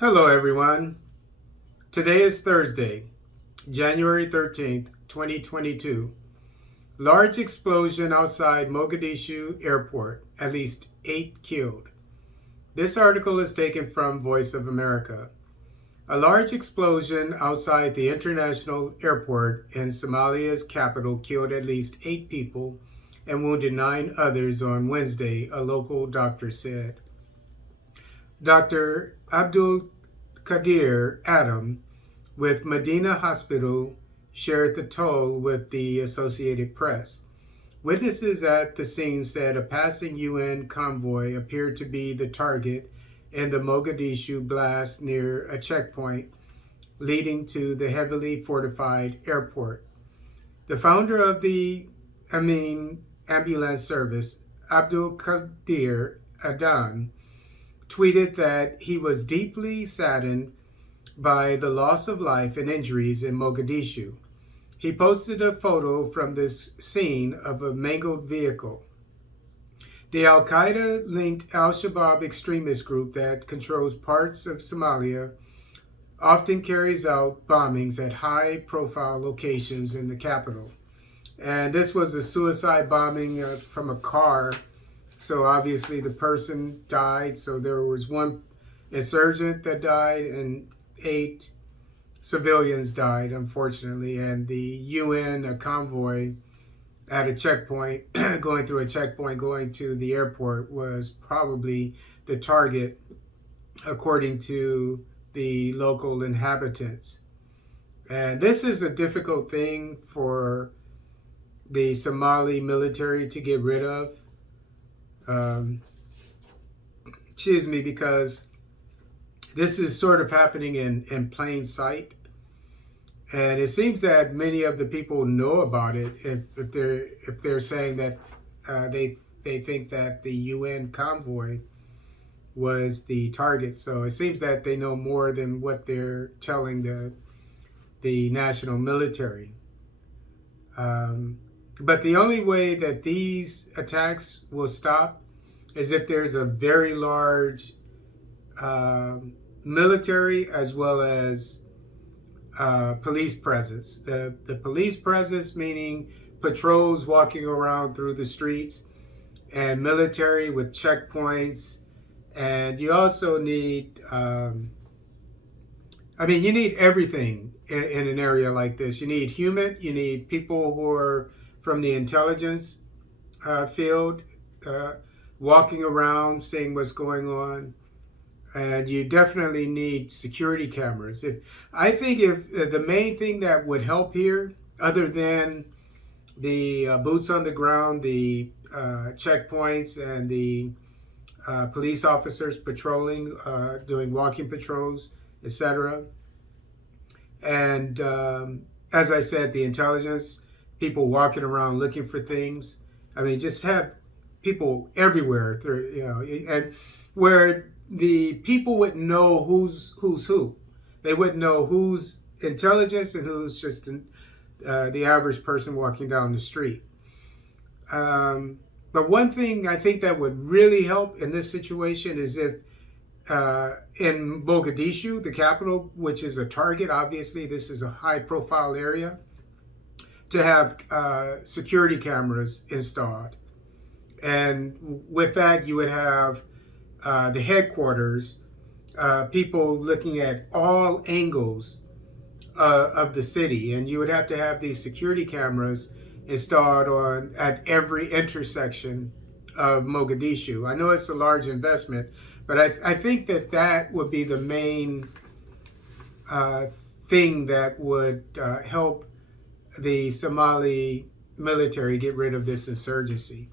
Hello, everyone. Today is Thursday, January 13th, 2022. Large explosion outside Mogadishu airport, at least 8 killed. This article is taken from Voice of America. A large explosion outside the international airport in Somalia's capital killed at least 8 people and wounded 9 others on Wednesday, a local doctor said. Dr. Abdul Kadir Adam with Medina Hospital shared the toll with the Associated Press. Witnesses at the scene said a passing UN convoy appeared to be the target in the Mogadishu blast near a checkpoint leading to the heavily fortified airport. The founder of the ambulance service, Abdul Qadir Adan, tweeted that he was deeply saddened by the loss of life and injuries in Mogadishu. He posted a photo from this scene of a mangled vehicle. The Al Qaeda linked Al Shabaab extremist group that controls parts of Somalia often carries out bombings at high profile locations in the capital. And this was a suicide bombing from a car. So obviously the person died. So there was one insurgent that died and 8 civilians died, unfortunately. And the UN convoy at a checkpoint, going through a checkpoint, going to the airport was probably the target, according to the local inhabitants. And this is a difficult thing for the Somali military to get rid of. Because this is sort of happening in plain sight. And it seems that many of the people know about it if they're saying that they think that the UN convoy was the target. So it seems that they know more than what they're telling the national military. But the only way that these attacks will stop is if there's a very large military as well as police presence. The police presence meaning patrols walking around through the streets, and military with checkpoints. And you also need, you need everything in an area like this. You need you need people who are from the intelligence field, walking around, seeing what's going on. And you definitely need security cameras. I think the main thing that would help here, other than the boots on the ground, the checkpoints, and the police officers patrolling, doing walking patrols, etc. And as I said, the intelligence, people walking around looking for things. Just have people everywhere, and where the people would know who's who. They wouldn't know who's intelligence and who's just the average person walking down the street. But one thing I think that would really help in this situation is if in Mogadishu, the capital, which is a target, obviously this is a high profile area, to have security cameras installed. And with that, you would have the headquarters, people looking at all angles of the city. And you would have to have these security cameras installed at every intersection of Mogadishu. I know it's a large investment, but I think that would be the main thing that would help the Somali military get rid of this insurgency.